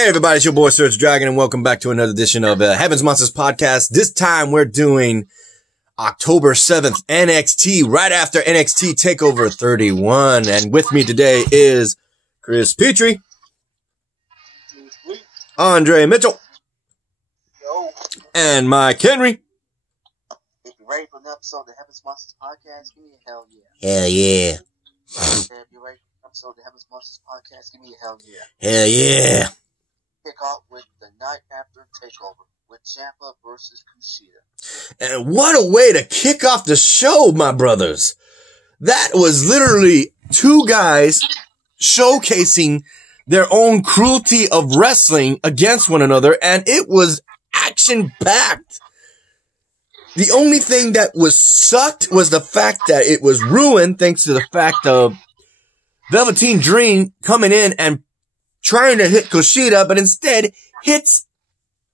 Hey everybody, it's your boy SergDragon and welcome back to another edition of Heaven's Monsters Podcast. This time we're doing October 7th NXT, right after NXT TakeOver 31. And with me today is Chris Petrie, Andre Mitchell, and Mike Henry. If you're ready for an episode of the Heaven's Monsters Podcast, give me a hell yeah. Hell yeah. If you're ready for an episode of the Heaven's Monsters Podcast, give me a hell yeah. Hell yeah. Kick off with the night after TakeOver with Ciampa versus Kushida. And what a way to kick off the show, my brothers. That was literally two guys showcasing their own cruelty of wrestling against one another, and it was action-packed. The only thing that was sucked was the fact that it was ruined thanks to the fact of Velveteen Dream coming in and trying to hit Kushida, but instead hits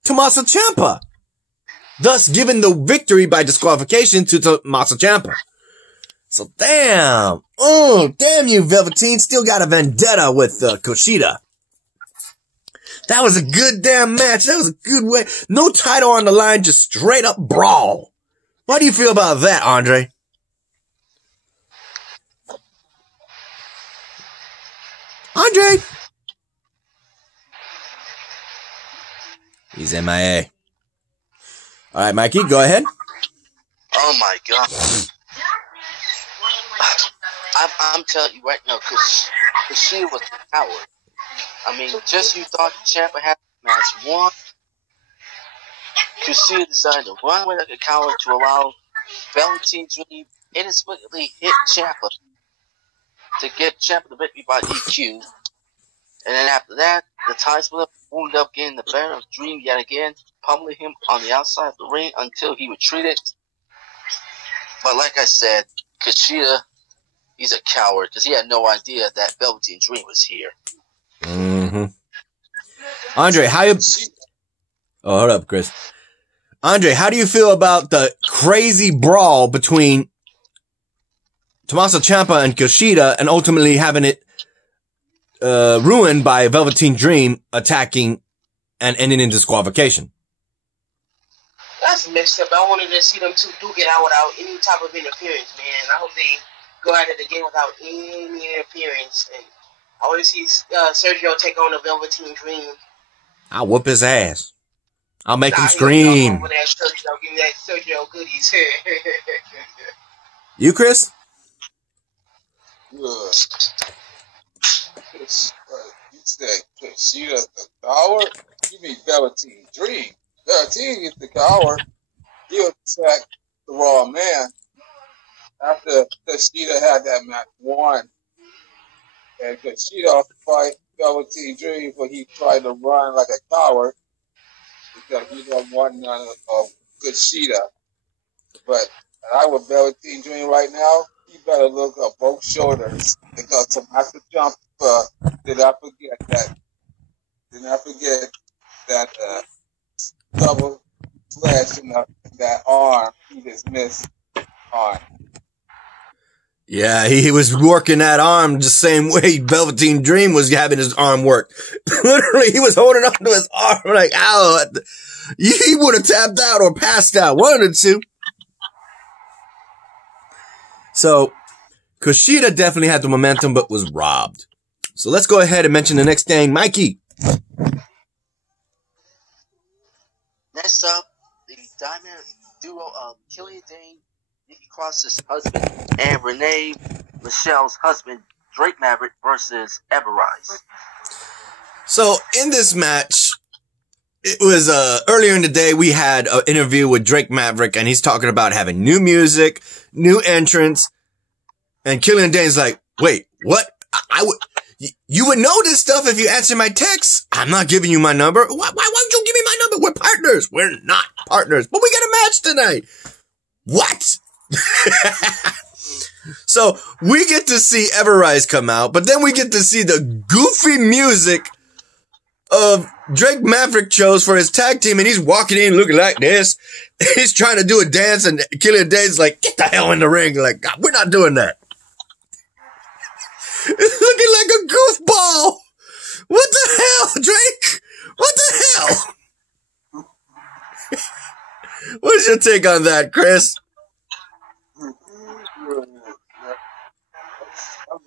Tommaso Ciampa, thus giving the victory by disqualification to Tommaso Ciampa. So damn, damn you, Velveteen, still got a vendetta with Kushida. That was a good damn match. That was a good way. No title on the line, just straight up brawl. What do you feel about that, Andre? Andre? He's MIA. All right, Mikey, go ahead. Oh my god. I'm telling you right now, because Kushida was a coward. I mean, just you thought Ciampa had match one, Kushida decided to run away like a coward to allow Velveteen Dream inexplicably hit Ciampa to get Ciampa the victory by DQ. And then after that, the tie split wound up getting the better of Dream yet again, pummeling him on the outside of the ring until he retreated. But like I said, Kushida, he's a coward because he had no idea that Velveteen Dream was here. Mm-hmm. Andre, how you... Oh, hold up, Chris. Andre, how do you feel about the crazy brawl between Tommaso Ciampa and Kushida and ultimately having it ruined by Velveteen Dream attacking and ending in disqualification? That's messed up. I wanted to see them two duke it out without any type of interference, man. I hope they go at it again without any interference. And I want to see Sergio take on the Velveteen Dream. I'll whoop his ass. I'll make him scream. Give me that Sergio goodies. You, Chris? Good. You said Kushida the coward? You mean Velveteen Dream. Velveteen is the coward. He attacked the Raw Man after Kushida had that match won. And Kushida fight Velveteen Dream when he tried to run like a coward because he don't want none of Kushida. But I with Velveteen Dream right now, he better look up both shoulders because Tommaso Ciampa did not forget that double slash in that arm he just missed on. Yeah, he was working that arm the same way Velveteen Dream was having his arm worked. Literally, he was holding on to his arm like, ow. He would have tapped out or passed out, one of the two. So, Kushida definitely had the momentum, but was robbed. So let's go ahead and mention the next thing. Mikey. Next up, the Diamond duo of Killian Dane, Nikki Cross's husband, and Renee Michelle's husband, Drake Maverick versus Everrise. So in this match, it was earlier in the day, we had an interview with Drake Maverick, and he's talking about having new music, new entrants, and Killian Dane's like, wait, what? You would know this stuff if you answer my texts. I'm not giving you my number. Why won't you give me my number? We're partners. We're not partners, but we got a match tonight. What? So we get to see Everrise come out, but then we get to see the goofy music of Drake Maverick chose for his tag team, and he's walking in looking like this. He's trying to do a dance, and Killian Dane's like, get the hell in the ring. Like, God, we're not doing that. It's looking like a goofball. What the hell, Drake? What's your take on that, Chris? That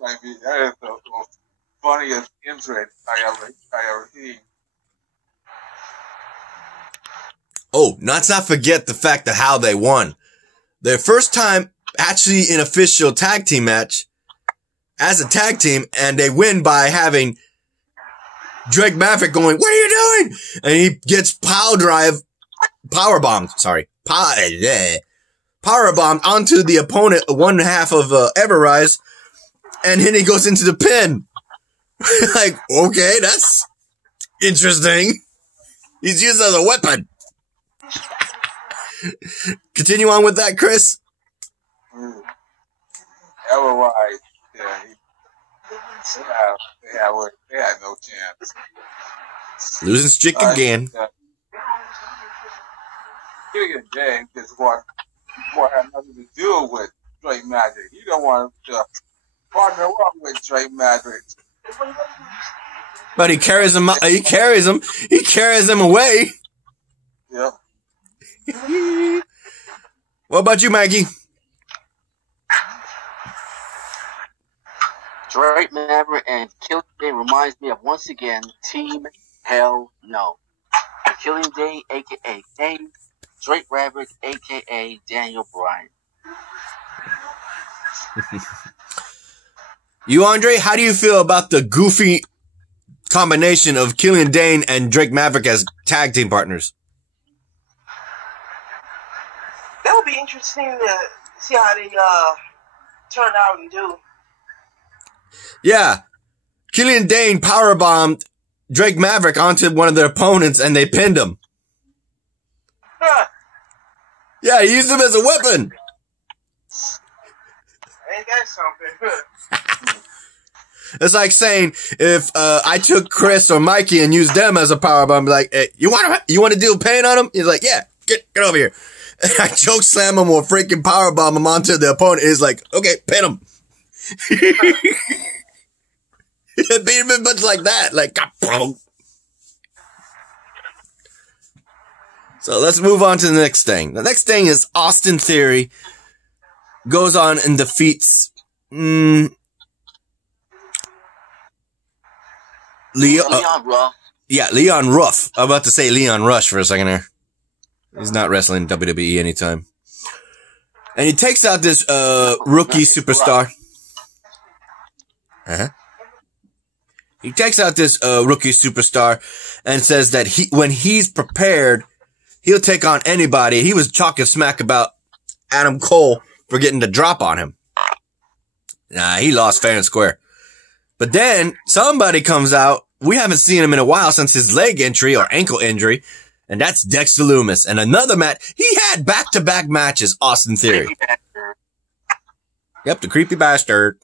might be, that is the most funniest entrance I ever seen. Oh, let's not forget the fact of how they won. Their first time actually in official tag team match as a tag team, and they win by having Drake Maverick going, "What are you doing?" And he gets power bombed onto the opponent, one half of Everrise, and then he goes into the pin. Like, okay, that's interesting. He's used as a weapon. Continue on with that, Chris. Otherwise, yeah, they had no chance. Losing streak again. Killian Dane just want had nothing to do with Drake Magic. He don't want to partner up with Drake Magic. But he carries him. He carries him away. Yep. What about you, Mikey? Drake Maverick and Killian Dane reminds me of, once again, Team Hell No. Killian Dane, a.k.a. Dane. Drake Maverick, a.k.a. Daniel Bryan. You, Andre, how do you feel about the goofy combination of Killian Dane and Drake Maverick as tag team partners? That would be interesting to see how they turn out and do. Yeah. Killian Dane powerbombed Drake Maverick onto one of their opponents and they pinned him. Huh. Yeah, he used him as a weapon. Ain't that something? It's like saying if I took Chris or Mikey and used them as a powerbomb, like, hey, you want to do a pain on him? He's like, yeah, get over here. And I choke slam him or freaking powerbomb him onto the opponent. He's like, okay, pin him. It beat him much like that, like. So let's move on to the next thing. The next thing is Austin Theory goes on and defeats Leon Ruff. Yeah, Leon Ruff. I'm about to say Leon Rush for a second there. He's not wrestling WWE anytime. And he takes out this rookie superstar. He takes out this rookie superstar and says that when he's prepared, he'll take on anybody. He was talking smack about Adam Cole for getting the drop on him. Nah, he lost fair and square. But then somebody comes out. We haven't seen him in a while since his leg injury or ankle injury. And that's Dexter Lumis. And another match. He had back-to-back matches, Austin Theory. Yep, the creepy bastard.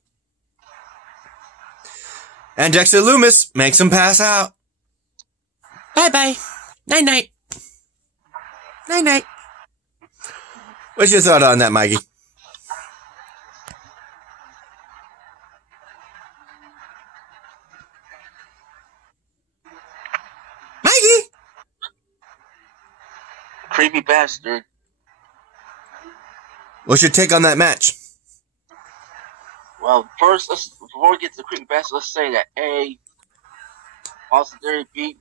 And Dexter Lumis makes him pass out. Bye-bye. Night-night. Night-night. What's your thought on that, Mikey? Mikey? Creepy bastard. What's your take on that match? Well, first, before we get to the creepy bastard, let's say that Austin Theory beat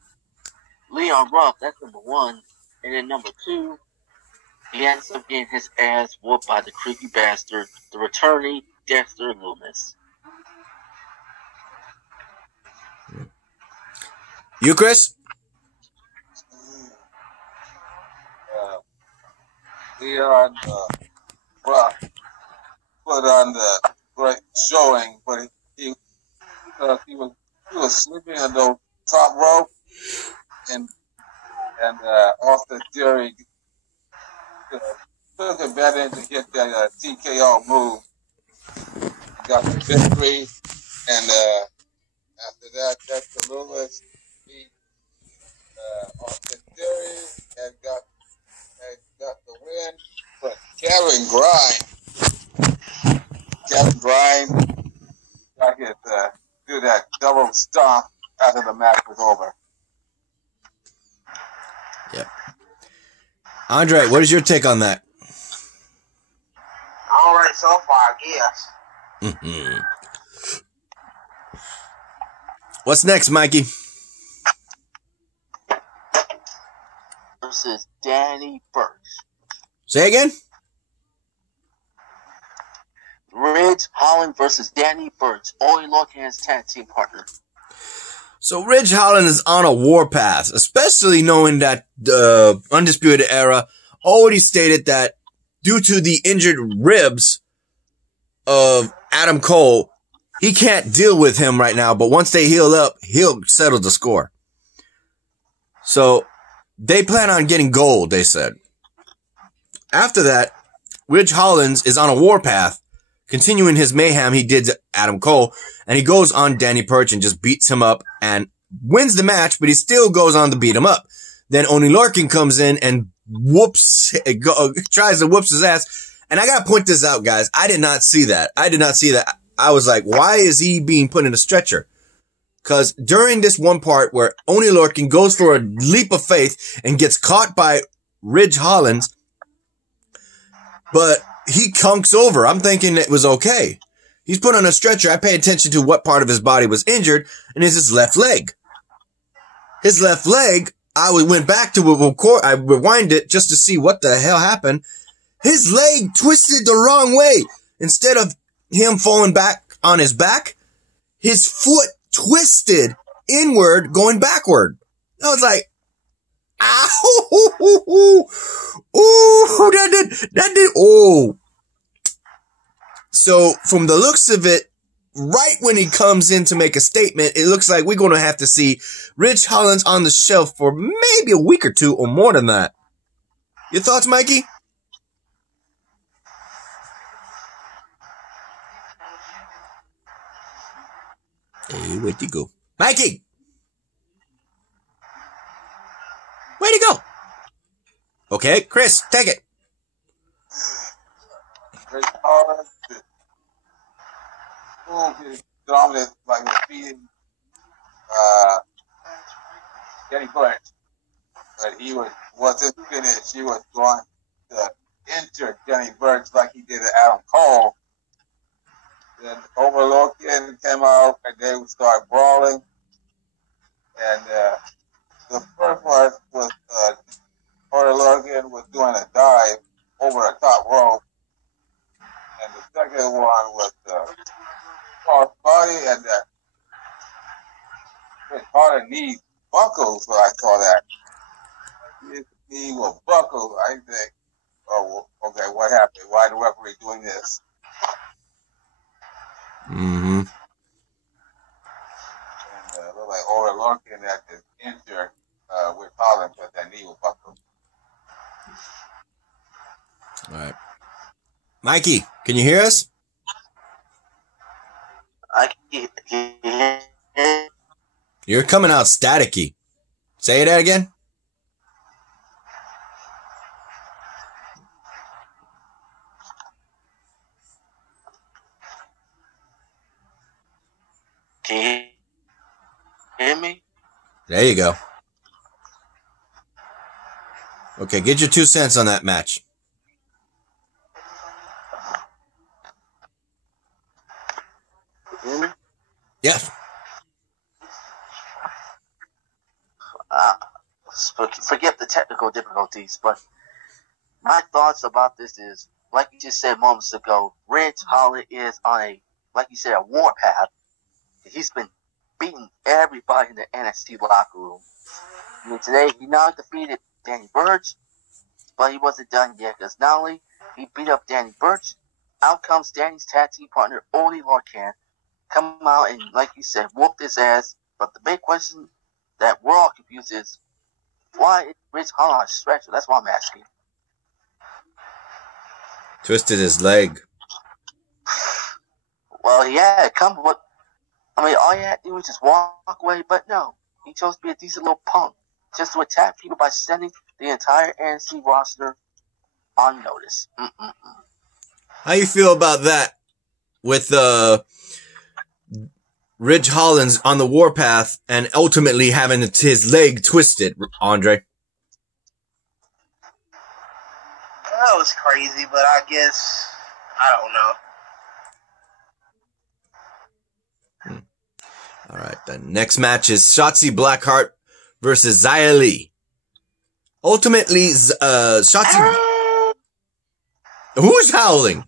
Leon Ruff. That's number one. And then number two, he ends up getting his ass whooped by the creepy bastard, the returning Dexter Lumis. You, Chris? Leon Ruff put on the great showing, but he was sleeping on the top rope, and Austin Theory took advantage to get that TKO move. Got the victory, and after that, Dexter Lumis beat Austin Theory and got the win. But Kevin Grimes got to do that double stomp after the match was over. Yep. Andre, what is your take on that? All right, so far, I guess. Mm-hmm. What's next, Mikey? Versus Danny Burch. Say again? Ridge Holland versus Danny Burch, Ole Lorcan's tag team partner. So Ridge Holland is on a warpath, especially knowing that the Undisputed Era already stated that due to the injured ribs of Adam Cole, he can't deal with him right now, but once they heal up, he'll settle the score. So they plan on getting gold, they said. After that, Ridge Holland is on a warpath, continuing his mayhem he did to Adam Cole, and he goes on Danny Burch and just beats him up and wins the match, but he still goes on to beat him up. Then Oney Lorcan comes in and tries to whoop his ass. And I gotta point this out, guys. I did not see that. I was like, why is he being put in a stretcher? Cause during this one part where Oney Lorcan goes for a leap of faith and gets caught by Ridge Holland, but he conks over. I'm thinking it was okay. He's put on a stretcher. I pay attention to what part of his body was injured, and it's his left leg. His left leg, I went back to it, I rewind it just to see what the hell happened. His leg twisted the wrong way. Instead of him falling back on his back, his foot twisted inward, going backward. I was like, ow, ooh, that did, oh. So from the looks of it, right when he comes in to make a statement, it looks like we're going to have to see Ridge Holland on the shelf for maybe a week or two or more than that. Your thoughts, Mikey? Hey, where'd you go? Mikey! Where'd he go? Okay, Chris, take it. Ridge Holland is dominant by defeating Danny Burch, but he wasn't finished. He was going to injure Danny Burch like he did to Adam Cole. Then Lorcan came out and they would start brawling. And the first part was Lorcan was doing a dive over the top rope. And the second one was cross body, and his Harder knee buckles, what I call that. His knee will buckle. I think, oh, okay, what happened? Why the referee doing this? Mm-hmm. And looked like Ole Lorcan had this injured with Holland, but that knee will buckle. All right. Mikey, can you hear us? I can. You're coming out staticky. Say that again. Can you hear me? There you go. Okay, get your 2 cents on that match. Hear me? Yeah. Forget the technical difficulties, but my thoughts about this is, like you just said moments ago, Ridge Holland is on a, like you said, a warpath. He's been beating everybody in the NXT locker room. I mean, today he not defeated Danny Burch, but he wasn't done yet, because not only he beat up Danny Burch, out comes Danny's tag team partner, Oney Lorcan, come out and, like you said, whooped his ass. But the big question that we're all confused is, why is Ridge Holland on a stretcher? That's what I'm asking. Twisted his leg. Well, yeah, come what? I mean, all you had to do was just walk away, but no. He chose to be a decent little punk, just to attack people by sending the entire NXT roster on notice. How you feel about that with Ridge Holland on the warpath and ultimately having his leg twisted, Andre? That was crazy, but I guess I don't know. All right, the next match is Shotzi Blackheart versus Xia Li. Ultimately, Shotzi... Who's howling?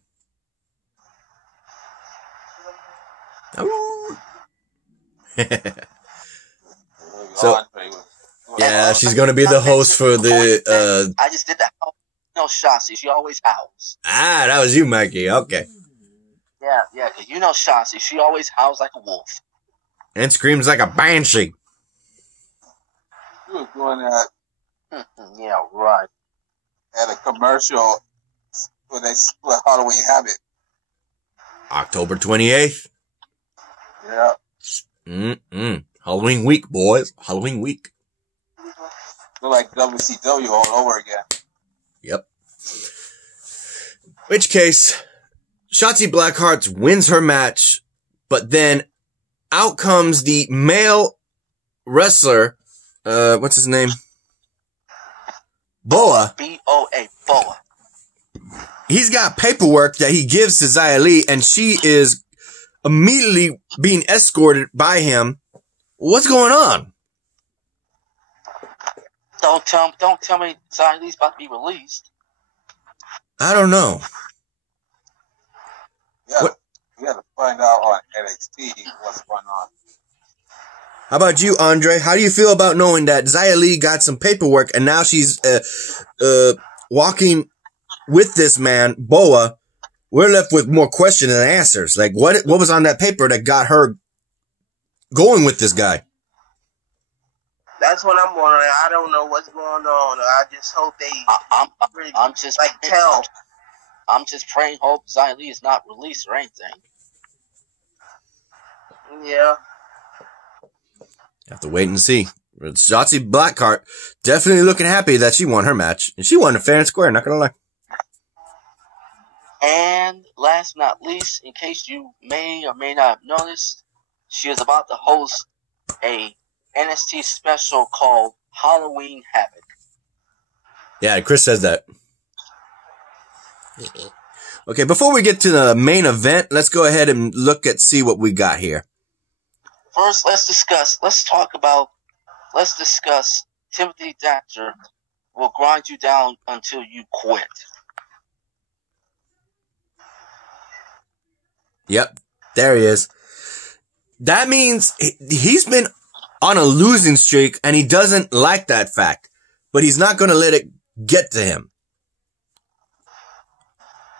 So, yeah, she's going to be the host for the... I just did that. You know Shotzi, she always howls. Ah, that was you, Mikey. Okay. Yeah, because you know Shotzi, she always howls like a wolf. And screams like a banshee. You were doing that Yeah, right. at a commercial where they split Halloween Havoc. October 28th. Yeah. Halloween week, boys. Halloween week. Feel like WCW all over again. Yep. Which case, Shotzi Blackheart wins her match, but then out comes the male wrestler, what's his name? Boa. B-O-A, Boa. He's got paperwork that he gives to Xia Li, and she is immediately being escorted by him. What's going on? Don't tell me Xia Li's about to be released. I don't know. Yeah, we got to find out on NXT what's going on. How about you, Andre? How do you feel about knowing that Xia Li got some paperwork and now she's walking with this man, Boa? We're left with more questions than answers. Like, what was on that paper that got her going with this guy? That's what I'm wondering. I don't know what's going on. I just hope they. I'm just like tell. I'm just praying, hope Xia Li is not released or anything. Yeah. Have to wait and see. Shotzi Blackheart definitely looking happy that she won her match, and she won it fair and square. Not gonna lie. And last but not least, in case you may or may not have noticed, she is about to host a NXT special called Halloween Havoc. Yeah, Chris says that. Okay, before we get to the main event, let's go ahead and see what we got here. First, let's discuss Timothy Thatcher will grind you down until you quit. Yep, there he is. That means he's been on a losing streak, and he doesn't like that fact. But he's not going to let it get to him.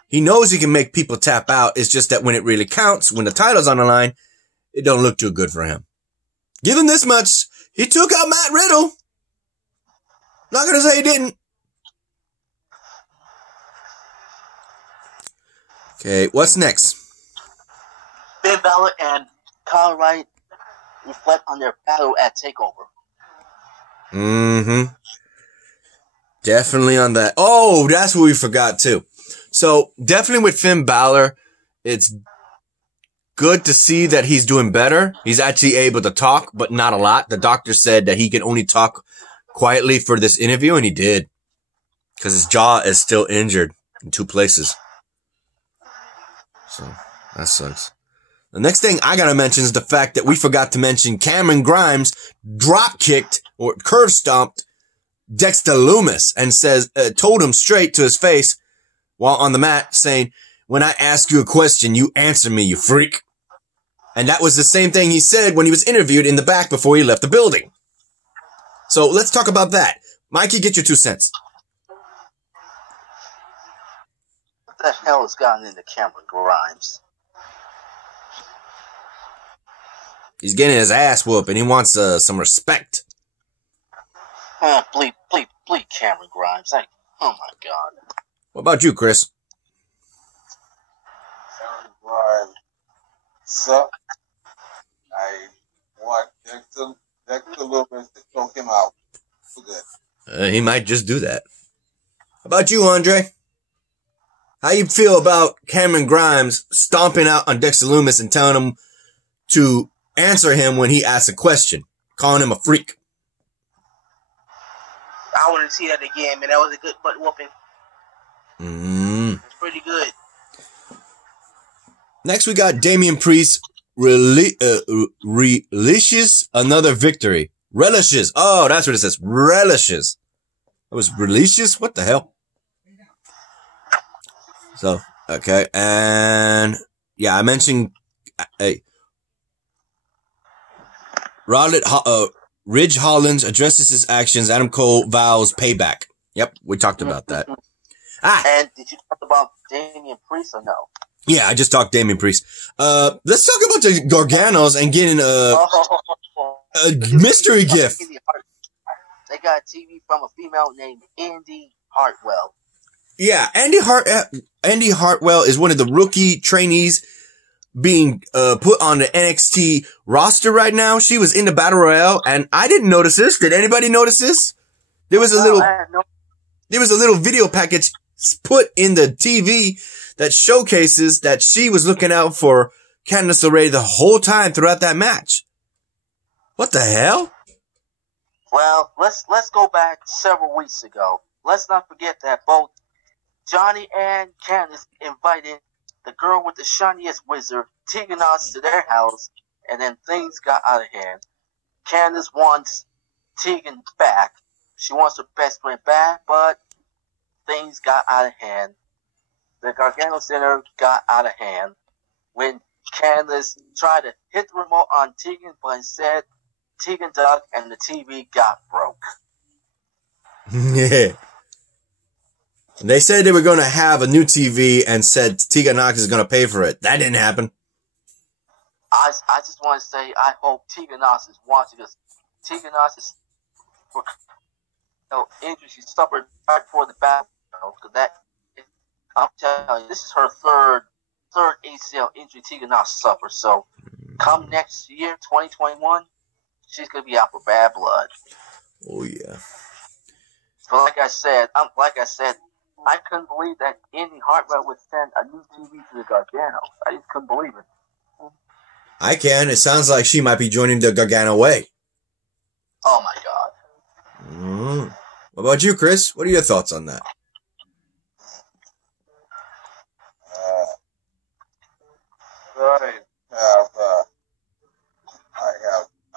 He knows he can make people tap out. It's just that when it really counts, when the title's on the line, it don't look too good for him. Give him this much. He took out Matt Riddle. Not going to say he didn't. Okay, what's next? Finn Balor and Kyle Wright reflect on their battle at TakeOver. Mm-hmm. Definitely on that. Oh, that's what we forgot too. So definitely with Finn Balor, it's good to see that he's doing better. He's actually able to talk, but not a lot. The doctor said that he can only talk quietly for this interview, and he did. Because his jaw is still injured in 2 places. So, that sucks. The next thing I gotta mention is the fact that we forgot to mention Cameron Grimes drop kicked or curve stomped Dexter Lumis and told him straight to his face while on the mat saying, "When I ask you a question, you answer me, you freak." And that was the same thing he said when he was interviewed in the back before he left the building. So let's talk about that. Mikey, get your 2 cents. What the hell has gotten into Cameron Grimes? He's getting his ass whooped and he wants some respect. Bleep Cameron Grimes. Oh my God. What about you, Chris? Cameron Grimes. So, I want Dexter Lumis to choke him out. For good. He might just do that. How about you, Andre? How you feel about Cameron Grimes stomping out on Dexter Lumis and telling him to answer him when he asks a question, calling him a freak? I want to see that again, man. That was a good butt whooping. It's pretty good. Next, we got Damian Priest relishes another victory. Relishes. Oh, that's what it says. Relishes. It was relishes? What the hell? So, okay. And, yeah, I mentioned, Ridge Hollins addresses his actions. Adam Cole vows payback. Yep, we talked about that. And did you talk about Damian Priest or no? Yeah, I just talked Damian Priest. Let's talk about the Garganos and getting a mystery gift. They got TV from a female named Andy Hartwell. Yeah, Andy Hartwell is one of the rookie trainees being put on the NXT roster right now. She was in the Battle Royale, and I didn't notice this. Did anybody notice this? There was a little video package put in the TV that showcases that she was looking out for Candice LeRae the whole time throughout that match. What the hell? Well, let's go back several weeks ago. Let's not forget that both Johnny and Candice invited the girl with the shiniest wizard, Tegan Nox, to their house, and then things got out of hand. Candice wants Tegan back. She wants her best friend back, but things got out of hand. The Gargano Center got out of hand when Candice tried to hit the remote on Tegan, but instead Tegan ducked and the TV got broke. Yeah. They said they were going to have a new TV and said Tegan Nox is going to pay for it. That didn't happen. I just want to say I hope Tegan Nox is watching this. Tegan Nox is injury she suffered right before the battle. Because I'm telling you, this is her third ACL injury Tegan Nox suffered. So come next year, 2021, she's going to be out for bad blood. Oh yeah. But like I said, I couldn't believe that Andy Hartwell would send a new TV to the Gargano. I just couldn't believe it. I can. It sounds like she might be joining the Gargano way. Oh my God. What about you, Chris? What are your thoughts on that?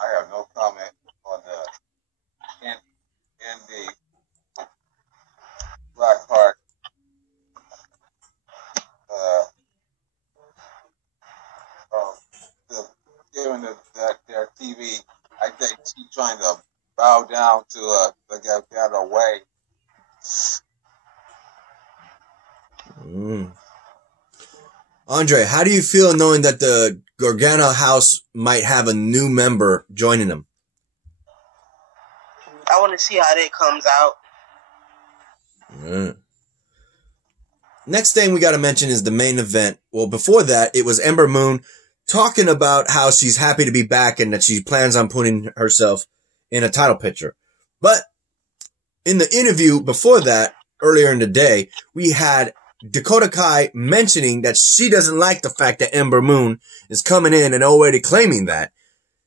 I have no comment on the Andy Blackheart. Given that their TV, I think she's trying to bow down to the Gargano way. Andre, how do you feel knowing that the Gargano house might have a new member joining them? I want to see how that comes out. Next thing we got to mention is the main event. Well, before that, it was Ember Moon talking about how she's happy to be back and that she plans on putting herself in a title picture. But in the interview before that, earlier in the day, we had Dakota Kai mentioning that she doesn't like the fact that Ember Moon is coming in and already claiming that.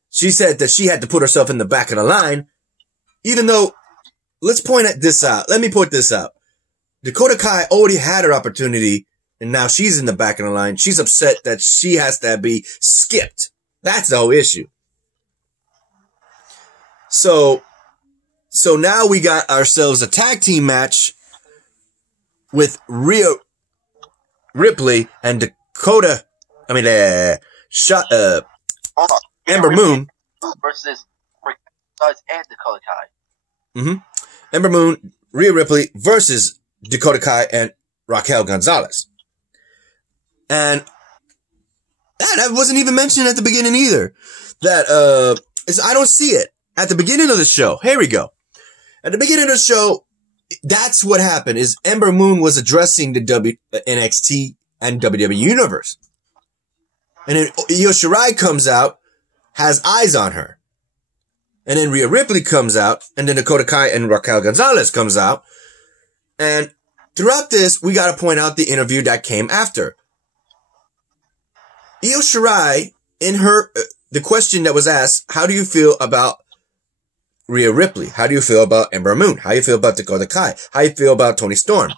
She said that she had to put herself in the back of the line, even though, let's point this out. Let me point this out. Dakota Kai already had her opportunity, and now she's in the back of the line. She's upset that she has to be skipped. That's the whole issue. So now we got ourselves a tag team match with Rhea Ripley and Ember Moon versus and Dakota Kai. Ember Moon, Rhea Ripley versus Dakota Kai and Raquel Gonzalez. And that wasn't even mentioned at the beginning either. I don't see it. At the beginning of the show, here we go. At the beginning of the show, that's what happened, is Ember Moon was addressing the NXT and WWE Universe. And then Io Shirai comes out, has eyes on her. And then Rhea Ripley comes out, and then Dakota Kai and Raquel Gonzalez comes out. And throughout this, we got to point out the interview that came after. Io Shirai, in the question that was asked, how do you feel about Rhea Ripley? How do you feel about Ember Moon? How do you feel about Dakota Kai? How do you feel about Toni Storm?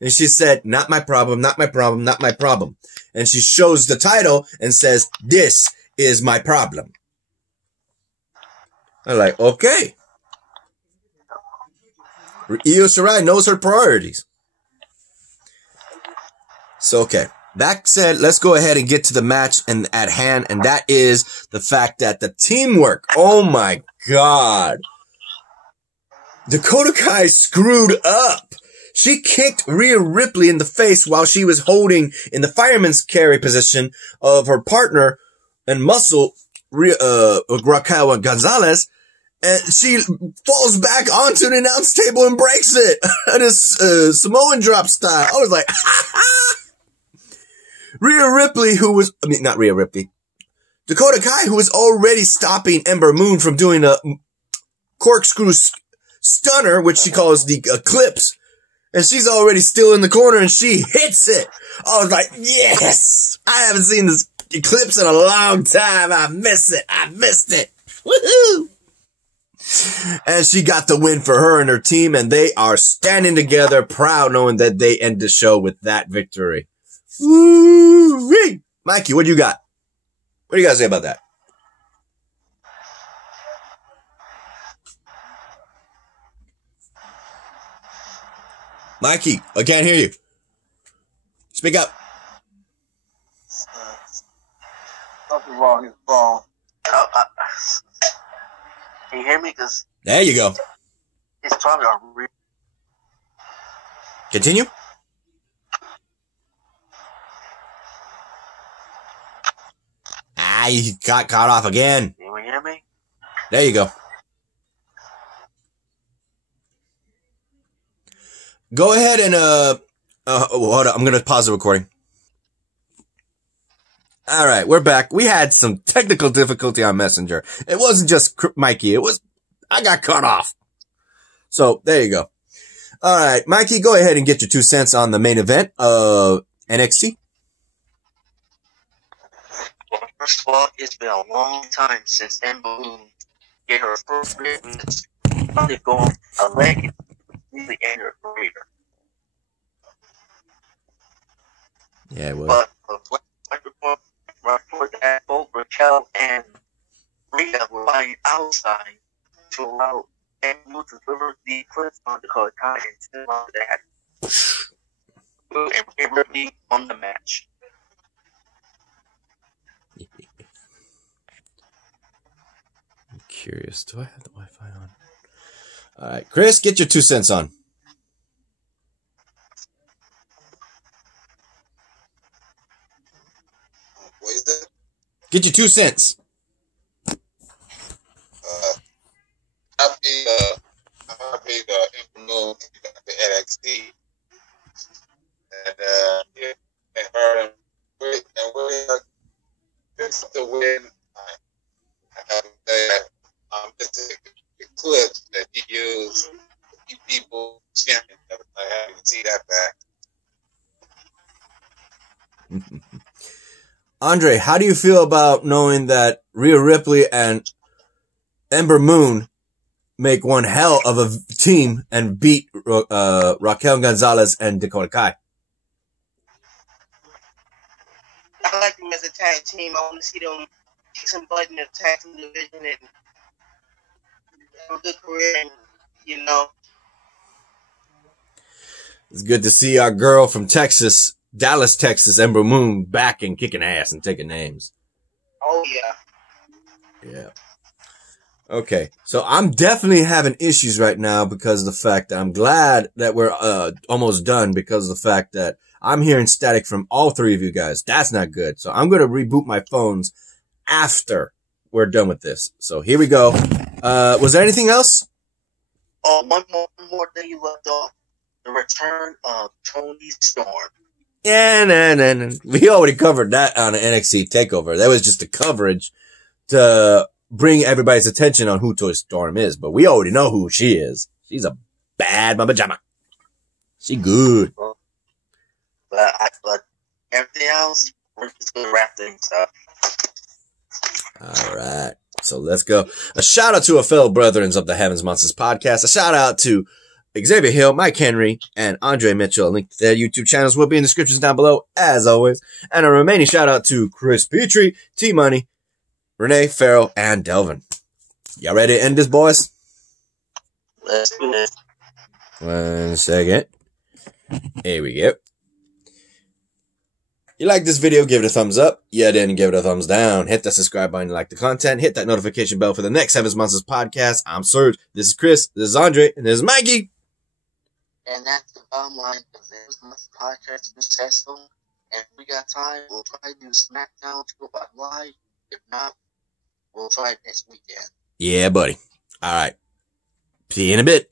And she said, not my problem, not my problem, not my problem. And she shows the title and says, this is my problem. I'm like, okay. Io Shirai knows her priorities. So, okay. That said, let's go ahead and get to the match at hand. And that is the fact that the teamwork, oh my God. Dakota Kai screwed up. She kicked Rhea Ripley in the face while she was holding in the fireman's carry position of her partner and muscle, Raquel Gonzalez. And she falls back onto the announce table and breaks it. This Samoan drop style. I was like, Rhea Ripley, not Rhea Ripley. Dakota Kai, who was already stopping Ember Moon from doing a corkscrew stunner, which she calls the Eclipse. And she's already still in the corner and she hits it. I was like, yes! I haven't seen this Eclipse in a long time. I missed it. Woohoo! And she got the win for her and her team, and they are standing together, proud knowing that they end the show with that victory. Woo-wee! Mikey, what do you got? What do you guys say about that? Mikey, I can't hear you. Speak up. Something wrong with his phone. Can you hear me? Cause there you go. It's probably a real. Continue. You got caught off again. Can you hear me? There you go. Go ahead and, hold on. I'm going to pause the recording. All right. We're back. We had some technical difficulty on Messenger. It wasn't just Mikey. I got cut off. So there you go. All right. Mikey, go ahead and get your 2 cents on the main event of NXT. Well, first of all, it's been a long time since Ember Moon get her first witness. Probably going a leg really end her career. Yeah, well. But report that both Raquel and Rhea were lying outside to allow Ember Moon to deliver the Eclipse on Dakota Kai and still on that. And Rhea Ripley on the match. I'm curious. Do I have the Wi-Fi on? All right, Chris, get your 2 cents on. What is that? Get your 2 cents. Happy Ember Moon back to NXT, and her and William fix the win. I have to say it's the clips that he used to keep people champion. I haven't seen that back. Andre, how do you feel about knowing that Rhea Ripley and Ember Moon make one hell of a team and beat Raquel Gonzalez and Dakota Kai? I like them as a tag team. I want to see them kick some butt in the tag team division and have a good career. And, it's good to see our girl from Texas, Dallas, Texas, Ember Moon, back and kicking ass and taking names. Oh, yeah. Yeah. Okay, so I'm definitely having issues right now because of the fact that I'm glad that we're almost done because of the fact that I'm hearing static from all three of you guys. That's not good. So I'm going to reboot my phones after we're done with this. So here we go. Was there anything else? Oh, one more thing you left off. The return of Toni Storm. Yeah, no. We already covered that on an NXT TakeOver. That was just a coverage to bring everybody's attention on who Toni Storm is, but we already know who she is. She's a bad mama jamma. She good. But everything else, we're just gonna wrap things up. All right. So let's go. A shout out to our fellow brethren of the Heavens Monsters podcast. A shout out to Xavier Hill, Mike Henry, and Andre Mitchell. A link to their YouTube channels will be in the descriptions down below, as always. And a remaining shout out to Chris Petrie, T-Money, Renee, Farrell, and Delvin. Y'all ready to end this, boys? Let's do it. 1 second. Here we go. You like this video, give it a thumbs up. You didn't, give it a thumbs down. Hit that subscribe button, like the content. Hit that notification bell for the next Seven Monsters podcast. I'm Serge. This is Chris. This is Andre. And this is Mikey. And that's the bottom line. If this month's podcast is successful, and if we got time, we'll try to do SmackDown to go back live. If not, we'll try it next weekend. Yeah, buddy. All right. See you in a bit.